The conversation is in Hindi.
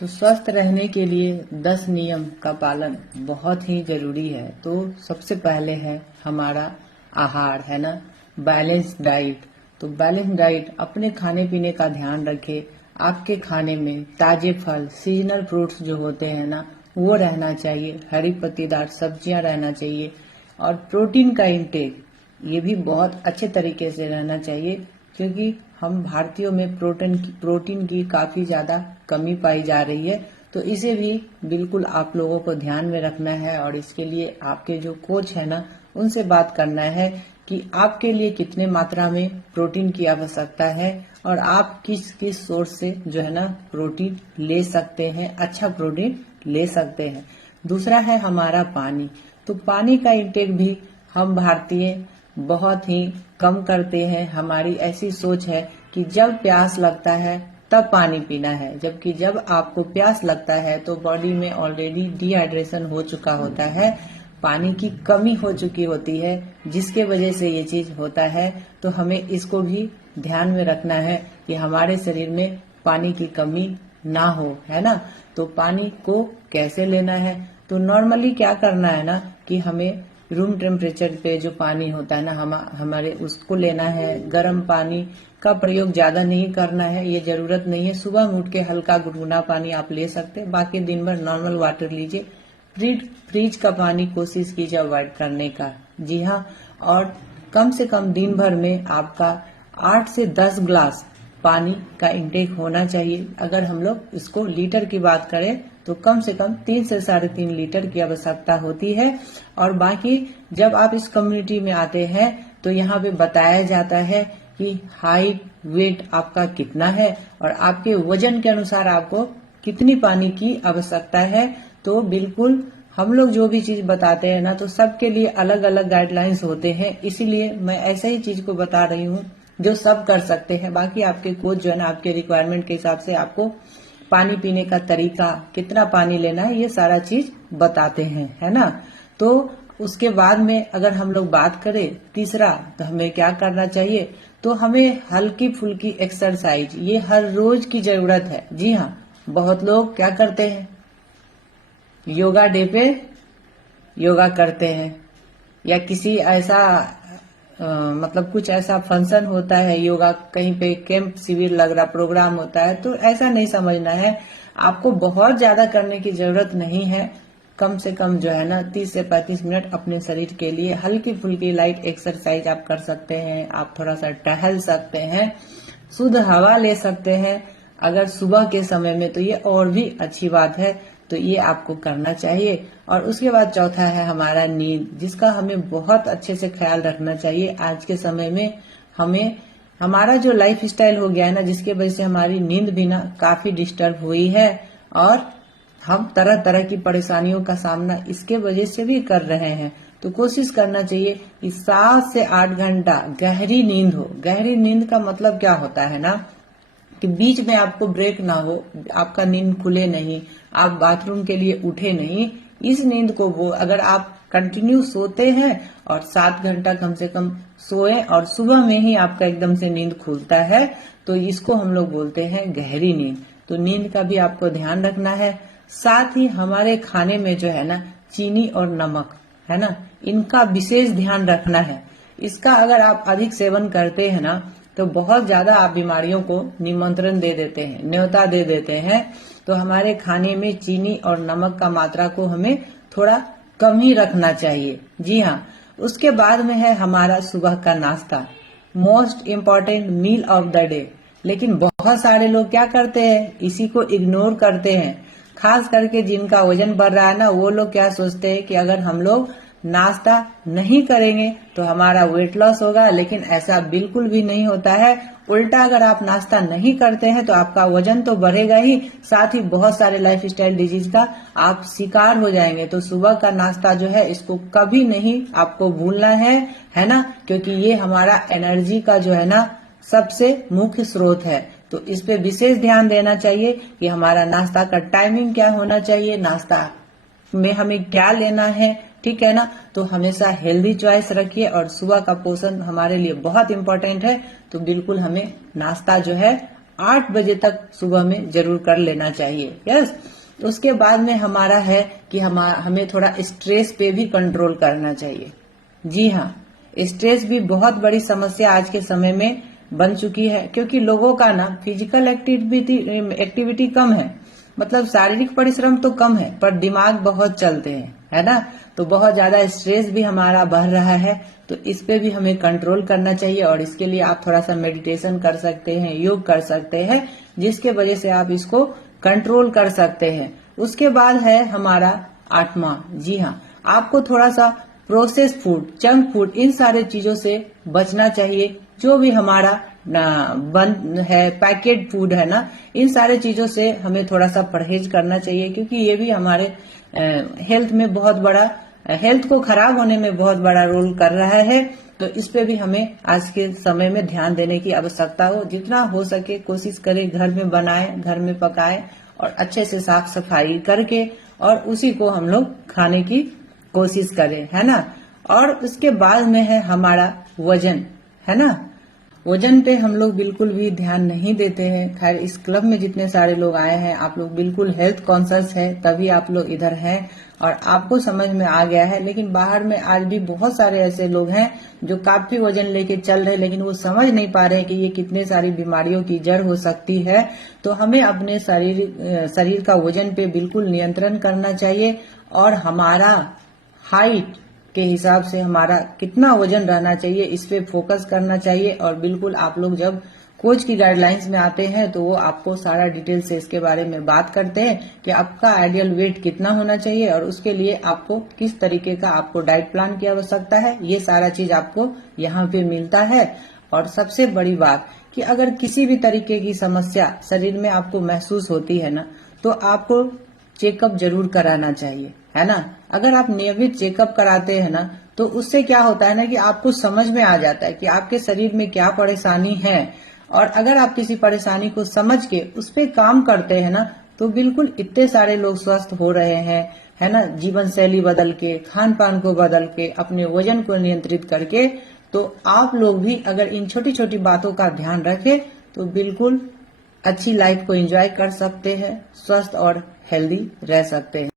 तो स्वस्थ रहने के लिए 10 नियम का पालन बहुत ही जरूरी है। तो सबसे पहले है हमारा आहार, है ना, बैलेंस डाइट। तो बैलेंस डाइट, अपने खाने पीने का ध्यान रखें। आपके खाने में ताजे फल, सीजनल फ्रूट्स जो होते हैं ना, वो रहना चाहिए। हरी पत्तीदार सब्जियां रहना चाहिए। और प्रोटीन का इंटेक ये भी बहुत अच्छे तरीके से रहना चाहिए, क्योंकि हम भारतीयों में प्रोटीन की काफी ज्यादा कमी पाई जा रही है। तो इसे भी बिल्कुल आप लोगों को ध्यान में रखना है, और इसके लिए आपके जो कोच है ना, उनसे बात करना है कि आपके लिए कितने मात्रा में प्रोटीन की आवश्यकता है, और आप किस किस सोर्स से जो है ना प्रोटीन ले सकते हैं, अच्छा प्रोटीन ले सकते हैं। दूसरा है हमारा पानी। तो पानी का इंटेक भी हम भारतीय बहुत ही कम करते हैं। हमारी ऐसी सोच है कि जब प्यास लगता है तब पानी पीना है, जबकि जब आपको प्यास लगता है तो बॉडी में ऑलरेडी डिहाइड्रेशन हो चुका होता है, पानी की कमी हो चुकी होती है, जिसके वजह से ये चीज होता है। तो हमें इसको भी ध्यान में रखना है कि हमारे शरीर में पानी की कमी ना हो, है ना। तो पानी को कैसे लेना है, तो नॉर्मली क्या करना है ना कि हमें रूम टेम्परेचर पे जो पानी होता है ना, हमारे उसको लेना है। गर्म पानी का प्रयोग ज्यादा नहीं करना है, ये जरूरत नहीं है। सुबह में उठ के हल्का गुनगुना पानी आप ले सकते हैं, बाकी दिन भर नॉर्मल वाटर लीजिए। फ्रिज का पानी कोशिश कीजिए अवॉइड करने का। जी हाँ, और कम से कम दिन भर में आपका 8 से 10 ग्लास पानी का इंटेक होना चाहिए। अगर हम लोग इसको लीटर की बात करें तो कम से कम 3 से 3.5 लीटर की आवश्यकता होती है। और बाकी जब आप इस कम्युनिटी में आते हैं तो यहाँ पे बताया जाता है कि हाइट वेट आपका कितना है, और आपके वजन के अनुसार आपको कितनी पानी की आवश्यकता है। तो बिल्कुल हम लोग जो भी चीज बताते हैं ना, तो सबके लिए अलग अलग गाइडलाइंस होते हैं, इसीलिए मैं ऐसे ही चीज को बता रही हूँ जो सब कर सकते हैं। बाकी आपके कोच जो है ना, आपके रिक्वायरमेंट के हिसाब से आपको पानी पीने का तरीका, कितना पानी लेना है, ये सारा चीज बताते हैं, है ना। तो उसके बाद में अगर हम लोग बात करें तीसरा, तो हमें क्या करना चाहिए, तो हमें हल्की फुल्की एक्सरसाइज ये हर रोज की जरूरत है। जी हाँ, बहुत लोग क्या करते हैं, योगा डे पे योगा करते हैं, या किसी ऐसा मतलब कुछ ऐसा फंक्शन होता है, योगा कहीं पे कैंप शिविर लग रहा, प्रोग्राम होता है, तो ऐसा नहीं समझना है। आपको बहुत ज्यादा करने की जरूरत नहीं है। कम से कम जो है ना 30 से 35 मिनट अपने शरीर के लिए हल्की फुल्की लाइट एक्सरसाइज आप कर सकते हैं। आप थोड़ा सा टहल सकते हैं, शुद्ध हवा ले सकते हैं अगर सुबह के समय में, तो ये और भी अच्छी बात है। तो ये आपको करना चाहिए। और उसके बाद चौथा है हमारा नींद, जिसका हमें बहुत अच्छे से ख्याल रखना चाहिए। आज के समय में हमें हमारा जो लाइफ स्टाइल हो गया है ना, जिसके वजह से हमारी नींद भी ना काफी डिस्टर्ब हुई है, और हम तरह तरह की परेशानियों का सामना इसके वजह से भी कर रहे हैं। तो कोशिश करना चाहिए कि 7 से 8 घंटा गहरी नींद हो। गहरी नींद का मतलब क्या होता है ना, कि बीच में आपको ब्रेक ना हो, आपका नींद खुले नहीं, आप बाथरूम के लिए उठे नहीं। इस नींद को वो अगर आप कंटिन्यू सोते हैं और 7 घंटा कम से कम सोए, और सुबह में ही आपका एकदम से नींद खुलता है, तो इसको हम लोग बोलते हैं गहरी नींद। तो नींद का भी आपको ध्यान रखना है। साथ ही हमारे खाने में जो है ना चीनी और नमक है ना, इनका विशेष ध्यान रखना है। इसका अगर आप अधिक सेवन करते हैं ना, तो बहुत ज्यादा आप बीमारियों को निमंत्रण दे देते हैं, न्योता दे देते हैं। तो हमारे खाने में चीनी और नमक का मात्रा को हमें थोड़ा कम ही रखना चाहिए। जी हाँ, उसके बाद में है हमारा सुबह का नाश्ता, most important meal of the day. लेकिन बहुत सारे लोग क्या करते हैं, इसी को इग्नोर करते हैं। खास करके जिनका वजन बढ़ रहा है ना, वो लोग क्या सोचते हैं कि अगर हम लोग नाश्ता नहीं करेंगे तो हमारा वेट लॉस होगा, लेकिन ऐसा बिल्कुल भी नहीं होता है। उल्टा, अगर आप नाश्ता नहीं करते हैं तो आपका वजन तो बढ़ेगा ही, साथ ही बहुत सारे लाइफस्टाइल डिजीज का आप शिकार हो जाएंगे। तो सुबह का नाश्ता जो है, इसको कभी नहीं आपको भूलना है ना, क्योंकि ये हमारा एनर्जी का जो है ना सबसे मुख्य स्रोत है। तो इस पे विशेष ध्यान देना चाहिए कि हमारा नाश्ता का टाइमिंग क्या होना चाहिए, नाश्ता में हमें क्या लेना है, ठीक है ना। तो हमेशा हेल्दी चॉइस रखिए, और सुबह का पोषण हमारे लिए बहुत इंपॉर्टेंट है। तो बिल्कुल हमें नाश्ता जो है 8 बजे तक सुबह में जरूर कर लेना चाहिए। यस। उसके बाद में हमारा है कि हमें थोड़ा स्ट्रेस पे भी कंट्रोल करना चाहिए। जी हाँ, स्ट्रेस भी बहुत बड़ी समस्या आज के समय में बन चुकी है, क्योंकि लोगों का ना फिजिकल एक्टिविटी कम है, मतलब शारीरिक परिश्रम तो कम है, पर दिमाग बहुत चलते हैं, है ना। तो बहुत ज्यादा स्ट्रेस भी हमारा बढ़ रहा है, तो इस पे भी हमें कंट्रोल करना चाहिए। और इसके लिए आप थोड़ा सा मेडिटेशन कर सकते हैं, योग कर सकते हैं, जिसके वजह से आप इसको कंट्रोल कर सकते हैं। उसके बाद है हमारा 8वां। जी हाँ, आपको थोड़ा सा प्रोसेस फूड, जंक फूड, इन सारे चीजों से बचना चाहिए। जो भी हमारा बंद है, पैकेट फूड है ना, इन सारे चीजों से हमें थोड़ा सा परहेज करना चाहिए, क्योंकि ये भी हमारे हेल्थ में बहुत बड़ा, हेल्थ को खराब होने में बहुत बड़ा रोल कर रहा है। तो इस पे भी हमें आज के समय में ध्यान देने की आवश्यकता हो। जितना हो सके कोशिश करें घर में बनाए, घर में पकाए, और अच्छे से साफ सफाई करके और उसी को हम लोग खाने की कोशिश करें, है ना। और उसके बाद में है हमारा वजन, है ना। वजन पे हम लोग बिल्कुल भी ध्यान नहीं देते हैं। खैर, इस क्लब में जितने सारे लोग आए हैं, आप लोग बिल्कुल हेल्थ कॉन्शियस है, तभी आप लोग इधर हैं और आपको समझ में आ गया है। लेकिन बाहर में आज भी बहुत सारे ऐसे लोग हैं जो काफी वजन लेके चल रहे, लेकिन वो समझ नहीं पा रहे कि ये कितने सारी बीमारियों की जड़ हो सकती है। तो हमें अपने शरीर का वजन पे बिल्कुल नियंत्रण करना चाहिए, और हमारा हाइट के हिसाब से हमारा कितना वजन रहना चाहिए, इस पे फोकस करना चाहिए। और बिल्कुल आप लोग जब कोच की गाइडलाइंस में आते हैं तो वो आपको सारा डिटेल से इसके बारे में बात करते हैं कि आपका आइडियल वेट कितना होना चाहिए और उसके लिए आपको किस तरीके का आपको डाइट प्लान की आवश्यकता है। ये सारा चीज आपको यहाँ पे मिलता है। और सबसे बड़ी बात कि अगर किसी भी तरीके की समस्या शरीर में आपको महसूस होती है ना, तो आपको चेकअप जरूर कराना चाहिए, है ना। अगर आप नियमित चेकअप कराते हैं ना, तो उससे क्या होता है ना कि आपको समझ में आ जाता है कि आपके शरीर में क्या परेशानी है। और अगर आप किसी परेशानी को समझ के उस पे काम करते हैं ना, तो बिल्कुल इतने सारे लोग स्वस्थ हो रहे हैं, है ना। जीवन शैली बदल के, खान पान को बदल के, अपने वजन को नियंत्रित करके, तो आप लोग भी अगर इन छोटी छोटी बातों का ध्यान रखें तो बिल्कुल अच्छी लाइफ को एंजॉय कर सकते हैं, स्वस्थ और हेल्दी रह सकते हैं।